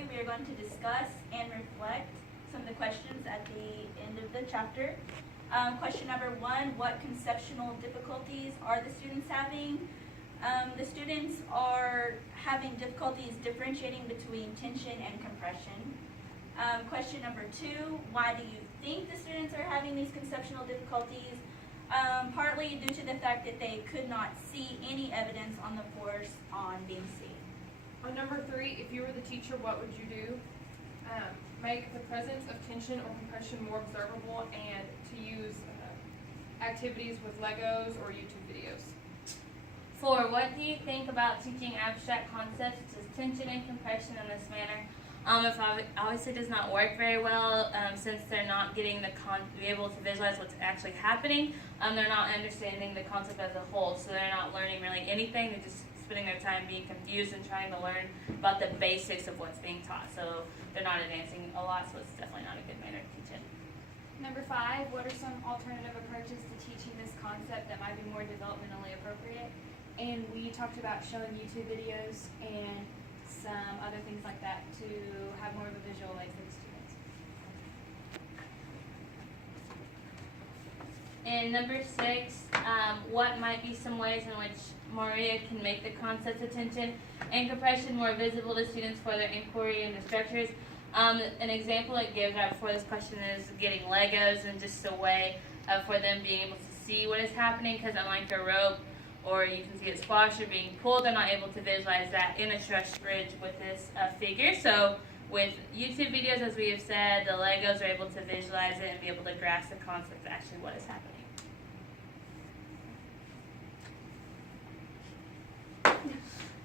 story, we are going to discuss and reflect some of the questions at the end of the chapter. Question number 1, what conceptual difficulties are the students having? The students are having difficulties differentiating between tension and compression. Question number 2, why do you think the students are having these conceptual difficulties? Partly due to the fact that they could not see any evidence on the force on being seen. On number 3, if you were the teacher, what would you do? Make the presence of tension or compression more observable, and to use activities with Legos or YouTube videos. 4, what do you think about teaching abstract concepts such as tension and compression in this manner? It obviously does not work very well since they're not getting be able to visualize what's actually happening. They're not understanding the concept as a whole, so they're not learning really anything. They're just spending their time being confused and trying to learn about the basics of what's being taught. So they're not advancing a lot, so it's definitely not a good manner to teach it. Number 5, what are some alternative approaches to teaching this concept that might be more developmentally appropriate? And we talked about showing YouTube videos and some other things like that to have more of a visual aid for the students. And number 6, what might be some ways in which Maria can make the concepts of tension and compression more visible to students for their inquiry into structures? An example it gives right before this question is getting Legos and just a way for them being able to see what is happening, because unlike a rope or you can see it squash or being pulled, they're not able to visualize that in a truss bridge with this figure. So with YouTube videos, as we have said, the Legos are able to visualize it and be able to grasp the concept of actually what is happening.